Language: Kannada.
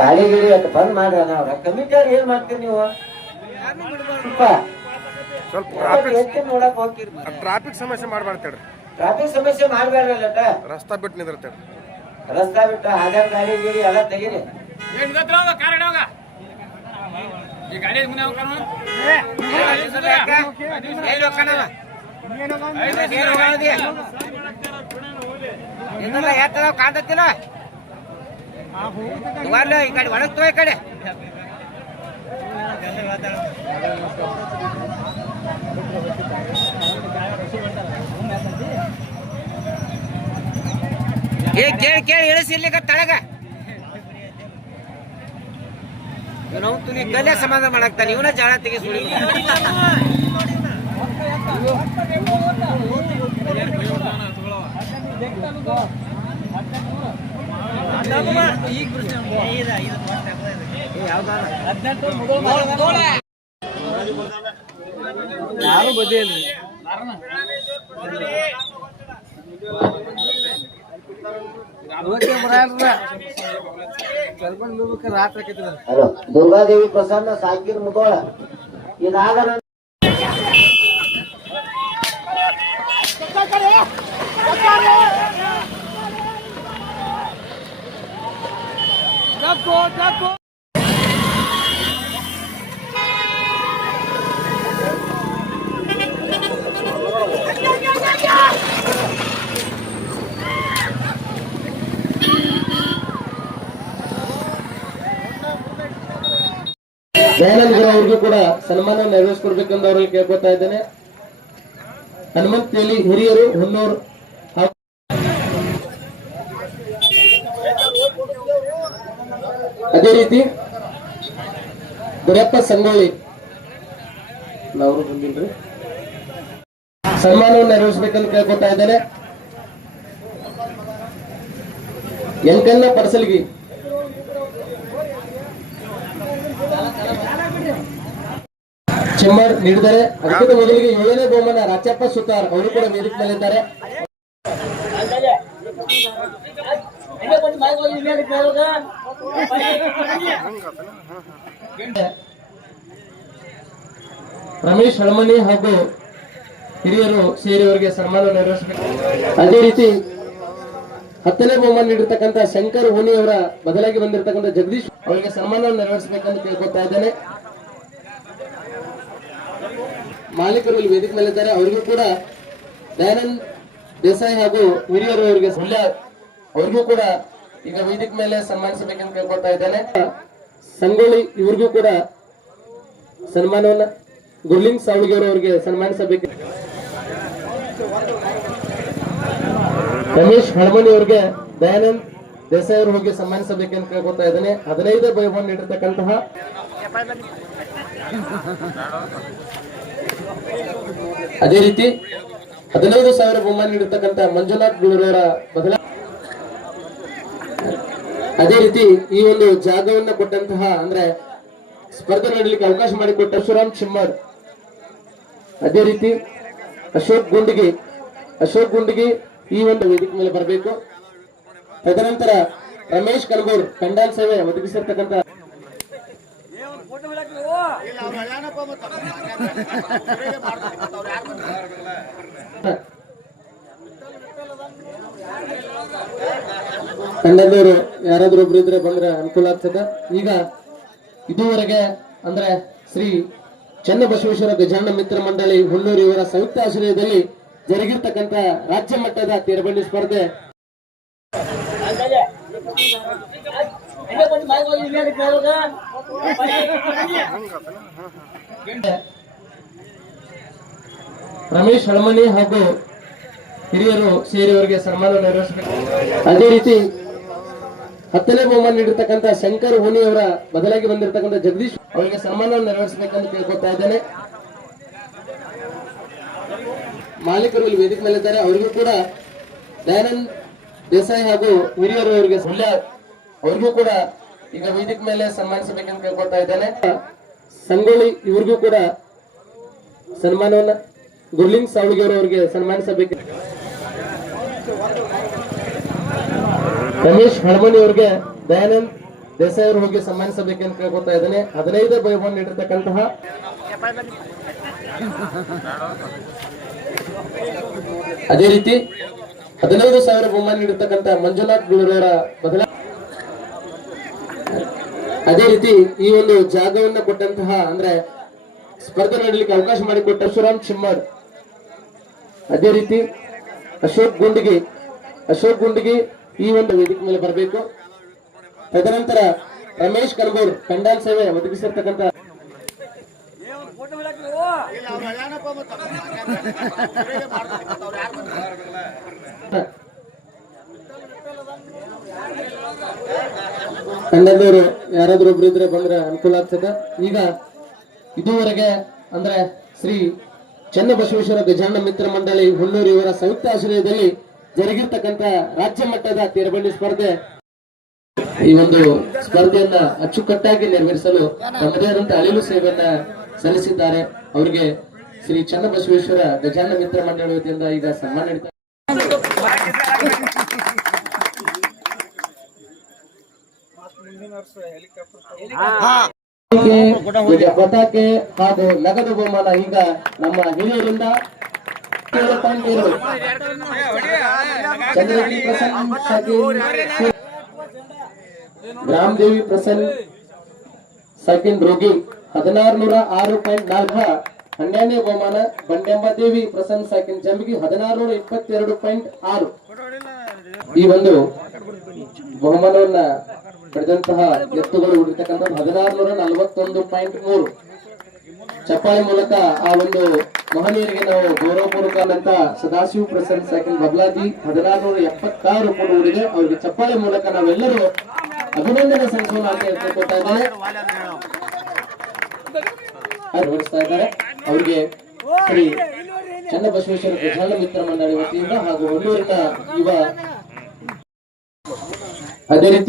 ಗಾಡಿ ಗಿಡಿ ಅಟ್ ಬಂದ್ ಮಾಡ್ರಿ ಅವ್ರ ಕಮಿಟಿಯವ್ರ ಏನ್ ಮಾಡ್ತೀರಿ ನೀವು ನೋಡಕ್ ಹೋಗ್ತೀರಿ ಟ್ರಾಫಿಕ್ ಸಮಸ್ಯೆ ಮಾಡ್ಬಾರ್ತೇಳ್ರಿ ಟ್ರಾಫಿಕ್ ಸಮಸ್ಯೆ ಮಾಡ್ಬೇಡ್ರಲ್ಲ ರಸ್ತಾ ಬಿಟ್ಟು ನಿಂದಿರ್ತೇವೆ ರಸ್ತಾ ಬಿಟ್ಟು ಹಾಗೆ ಗಾಡಿ ಗಿಡಿ ಎಲ್ಲ ತೆಗೀರಿ ಕಾಂತತ್ತಿಲ್ಲ ಈ ಕಡೆ ಒಳಗ್ತೋ ಈ ಕಡೆ ಕೇಳಿ ಕೇಳಿ ಇಳಿಸಿರ್ಲಿಕ್ಕ ತಳಗ ನಾವು ತುಲಿ ಗಲ್ಲೆ ಸಮಾಧಾನ ಮಾಡಾಕ್ತಾನೆ ಇವನ ಜಾಳ ತೆಗಿ ಸುಳಿ ಯಾರು ಬದಿಯಲ್ರಿ ದುರ್ಗಾದೇವಿ ಪ್ರಸನ್ನ ಸಾಕಿರ್ ಮುಗೋಳ ಇದಾಗ ದಯಾನಂದ ಗುರು ಅವ್ರಿಗೂ ಕೂಡ ಸನ್ಮಾನ ನೆರವೇರಿಸಿಕೊಡ್ಬೇಕೆಂದು ಅವರಲ್ಲಿ ಕೇಳ್ಕೊತಾ ಇದ್ದೇನೆ. ಹನುಮಂತೇಲಿ ಹಿರಿಯರು ಹುನ್ನೂರು ಅದೇ ರೀತಿ ಗುರಪ್ಪ ಸಂಗೊಳ್ಳಿ ನಾವು ಬಂದಿಲ್ರಿ ಸನ್ಮಾನವನ್ನು ನೆರವೇರಿಸಬೇಕಂತ ಕೇಳ್ಕೊತಾ ಇದ್ದೇನೆ. ಎಂಕನ್ನ ಪಡಸಲ್ಗಿ ಚೆಮ್ಮರ್ ನೀಡಿದ್ದಾರೆ. ಅದಕ್ಕಿಂತ ಮೊದಲಿಗೆ 7ನೇ ಬಹುಮಾನ ರಾಚಪ್ಪ ಸುತಾರ್ ಅವರು ಕೂಡ ವೇದಿಕೆ ಮೇಲಿದ್ದಾರೆ. ರಮೇಶ್ ಹಳಮನಿ ಹಾಗೂ ಹಿರಿಯರು ಸೇರಿ ಅವರಿಗೆ ಸನ್ಮಾನ ನೆರವೇರಿಸಬೇಕು. ಅದೇ ರೀತಿ 10ನೇ ಬಹುಮಾನ ನೀಡಿರ್ತಕ್ಕಂಥ ಶಂಕರ್ ಹೋನಿ ಅವರ ಬದಲಾಗಿ ಬಂದಿರತಕ್ಕಂಥ ಜಗದೀಶ್ ಅವರಿಗೆ ಸನ್ಮಾನವನ್ನು ನೆರವೇರಿಸಬೇಕಂತ ಕೇಳ್ಕೊತಾ ಇದ್ದೇನೆ. ಮಾಲೀಕರು ಇಲ್ಲಿ ವೇದಿಕೆ ಮೇಲಿದ್ದಾರೆ. ಅವರಿಗೂ ಕೂಡ ದಯಾನಂದ್ ದೇಸಾಯಿ ಹಾಗೂ ಹಿರಿಯರು ಅವರಿಗೆ ಅವ್ರಿಗೂ ಕೂಡ ಈಗ ವೇದಿಕೆ ಮೇಲೆ ಸನ್ಮಾನಿಸಬೇಕಂತ ಕೇಳ್ಕೊತಾ ಇದ್ದೇನೆ. ಸಂಗೊಳ್ಳಿ ಇವ್ರಿಗೂ ಕೂಡ ಸನ್ಮಾನವನ್ನ ಗುರ್ಲಿಂಗ್ ಸಾವಳಿಗೆಯವರು ಅವರಿಗೆ ಸನ್ಮಾನಿಸಬೇಕು. ರಮೇಶ್ ಹಳಮನಿ ಅವರಿಗೆ ದಯಾನಂದ್ ದೇಸಾಯಿ ಅವರು ಹೋಗಿ ಸನ್ಮಾನಿಸಬೇಕಂತ ಕೇಳ್ಕೊತಾ ಇದ್ದೇನೆ. 15 ಬಹುಮಾನ ನೀಡಿರ್ತಕ್ಕಂತಹ ಅದೇ ರೀತಿ 15,000 ಬಹುಮಾನ ನೀಡಿರ್ತಕ್ಕಂಥ ಮಂಜುನಾಥ್ ಗುಳೂರವರ ಬದಲ ಅದೇ ರೀತಿ ಈ ಒಂದು ಜಾಗವನ್ನು ಕೊಟ್ಟಂತಹ ಅಂದ್ರೆ ಸ್ಪರ್ಧೆ ನಡೆಯಲಿಕ್ಕೆ ಅವಕಾಶ ಮಾಡಿಕೊಟ್ಟ ಶಿವರಾಮ್ ಚಿಮ್ಮಡ್, ಅದೇ ರೀತಿ ಅಶೋಕ್ ಗುಂಡಗಿ ಈ ಒಂದು ವೇದಿಕೆ ಮೇಲೆ ಬರಬೇಕು. ತದನಂತರ ರಮೇಶ್ ಕಲ್ಗೂರ್ ಪೆಂಡಾಲ್ ಸೇವೆ ಒದಗಿಸಿರ್ತಕ್ಕಂಥ ತಂಡದವರು ಯಾರಾದ್ರೂ ಒಬ್ರು ಇದ್ರೆ ಬಂದ್ರೆ ಅನುಕೂಲ ಆಗ್ತದೆ. ಈಗ ಇದುವರೆಗೆ ಅಂದ್ರೆ ಶ್ರೀ ಚನ್ನಬಸವೇಶ್ವರ ಗಜಾನನ ಮಿತ್ರ ಮಂಡಳಿ ಹುನ್ನೂರು ಇವರ ಸಂಯುಕ್ತ ಆಶ್ರಯದಲ್ಲಿ ಜರುಗಿರ್ತಕ್ಕಂಥ ರಾಜ್ಯ ಮಟ್ಟದ ತೇರ್ಬಂಡಿ ಸ್ಪರ್ಧೆ ರಮೇಶ್ ಹಳಮನಿ ಹಾಗೂ ಹಿರಿಯರು ಸೇರಿ ಅವರಿಗೆ ಸನ್ಮಾನ ನೆರವೇರಿಸಬೇಕು. ಅದೇ ರೀತಿ 10ನೇ ಬಹುಮಾನ ನೀಡಿರ್ತಕ್ಕಂಥ ಶಂಕರ್ ಹೋನಿ ಅವರ ಬದಲಾಗಿ ಬಂದಿರತಕ್ಕಂಥ ಜಗದೀಶ್ ಅವರಿಗೆ ಸನ್ಮಾನವನ್ನು ನೆರವೇರಿಸಬೇಕಂತ ಕೇಳ್ಕೊತಾ ಇದ್ದೇನೆ. ಮಾಲೀಕರು ಇಲ್ಲಿ ವೇದಿಕೆ ಮೇಲಿದ್ದಾರೆ. ಅವರಿಗೂ ಕೂಡ ದಯಾನಂದ್ ದೇಸಾಯಿ ಹಾಗೂ ಹಿರಿಯರು ಅವರಿಗೆ ಅವ್ರಿಗೂ ಕೂಡ ಈಗ ವೇದಿಕೆ ಮೇಲೆ ಸನ್ಮಾನಿಸಬೇಕಂತ ಕೇಳ್ಕೊತಾ ಇದ್ದೇನೆ. ಸಂಗೊಳ್ಳಿ ಇವ್ರಿಗೂ ಕೂಡ ಸನ್ಮಾನವನ್ನ ಗುರ್ಲಿಂಗ್ ಸಾವಳಿಗೆಯವರು ಅವರಿಗೆ ಸನ್ಮಾನಿಸಬೇಕು. ರಮೇಶ್ ಹಳಮನಿ ಅವರಿಗೆ ದಯಾನಂದ್ ದೇಸಾಯಿ ಅವರು ಹೋಗಿ ಸನ್ಮಾನಿಸಬೇಕೆಂದು ಕೇಳ್ಕೊತಾ ಇದ್ದೇನೆ. 15 ಬಹುಮಾನ ನೀಡಿರ್ತಕ್ಕಂತಹ ಅದೇ ರೀತಿ 15,000 ಬಹುಮಾನ ನೀಡಿರ್ತಕ್ಕಂಥ ಮಂಜುನಾಥ್ ಗುಳೂರವರ ಬದಲ ಅದೇ ರೀತಿ ಈ ಒಂದು ಜಾಗವನ್ನು ಕೊಟ್ಟಂತಹ ಅಂದ್ರೆ ಸ್ಪರ್ಧೆ ನಡೆಯಲಿಕ್ಕೆ ಅವಕಾಶ ಮಾಡಿಕೊಟ್ಟ ಪರಶುರಾಮ್ ಚಿಮ್ಮಡ್, ಅದೇ ರೀತಿ ಅಶೋಕ್ ಗುಂಡಗಿ ಈ ಒಂದು ವೇದಿಕೆ ಮೇಲೆ ಬರಬೇಕು. ತದನಂತರ ರಮೇಶ್ ಕನಗೂರ್ ಪೆಂಡಾಲ್ ಸೇವೆ ಒದಗಿಸಿರ್ತಕ್ಕಂಥ ತಂಡದವರು ಯಾರಾದ್ರೂ ಒಬ್ರು ಇದ್ರೆ ಬಂದ್ರೆ ಅನುಕೂಲ ಆಗ್ತದೆ. ಈಗ ಇದುವರೆಗೆ ಅಂದ್ರೆ ಶ್ರೀ ಚನ್ನಬಸವೇಶ್ವರ ಗಜಾನನ ಮಿತ್ರ ಮಂಡಳಿ ಹುಲ್ಲೂರು ಇವರ ಸಂಯುಕ್ತ ಆಶ್ರಯದಲ್ಲಿ ಜರುಗಿರ್ತಕ್ಕಂಥ ರಾಜ್ಯ ಮಟ್ಟದ ತೇರಬಂಡಿ ಸ್ಪರ್ಧೆ, ಈ ಒಂದು ಸ್ಪರ್ಧೆಯನ್ನ ಅಚ್ಚುಕಟ್ಟಾಗಿ ನೆರವೇರಿಸಲು ತಮ್ಮದೇ ಆದಂತಹ ಅಳಿಲು ಸೇವೆಯನ್ನ ಸಲ್ಲಿಸಿದ್ದಾರೆ. ಅವರಿಗೆ ಶ್ರೀ ಚನ್ನಬಸವೇಶ್ವರ ಗಜಾನನ ಮಿತ್ರ ಮಂಡಳಿ ವತಿಯಿಂದ ಈಗ ಸನ್ಮಾನ ನೀಡುತ್ತಾರೆ. ಪತಾಕೆ ಹಾಗೂ ನಗದು ಬಹುಮಾನ ಈಗ ನಮ್ಮ ಹಿರಿಯರಿಂದ ಚಂದ್ರಗಿರಿ ಪ್ರಸನ್ನ ರಾಮದೇವಿ ಪ್ರಸನ್ನ ಸೆಕೆಂಡ್ ರೋಗಿ 1606.4. 12ನೇ ಬಹುಮಾನ ಬಂಡೆಂಬದೇವಿ ಪ್ರಸನ್ನ ಸೆಕೆಂಡ್ ಜಂಬಿಗಿ 1622.6. ಈ ಒಂದು ಬಹುಮಾನವನ್ನ ಪಡೆದಂತಹ ಎತ್ತುಗಳು ಉಳಿರ್ತಕ್ಕಂಥ 1641.3. ಚಪ್ಪಾಳೆ ಮೂಲಕ ಆ ಒಂದು ಮಹನೀಯರಿಗೆ ನಾವು ಗೌರವಪೂರ್ವಕ ಸದಾಶಿವ ಪ್ರಸನ್ನ ಸೆಕೆಂಡ್ ಬಬ್ಲಾದಿ 1676 ಕೂಡ ಉಳಿದೆ. ಅವರಿಗೆ ಚಪ್ಪಾಳೆ ಮೂಲಕ ನಾವೆಲ್ಲರೂ ಅಭಿನಂದನೆ ಸಲ್ಲಿಸೋಣ ಅಂತ ಹೇಳ್ಕೊಳ್ತಾ ಇದ್ದಾರೆ. ಅವರಿಗೆ ಶ್ರೀ ಚನ್ನಬಸವೇಶ್ವರ ಗಜಾನನ ಮಿತ್ರ ಮಂಡಳಿ ವತಿಯಿಂದ ಹಾಗೂ ಹುಲ್ಲೂರಿನ ಯುವ ಅದೇ ರೀತಿ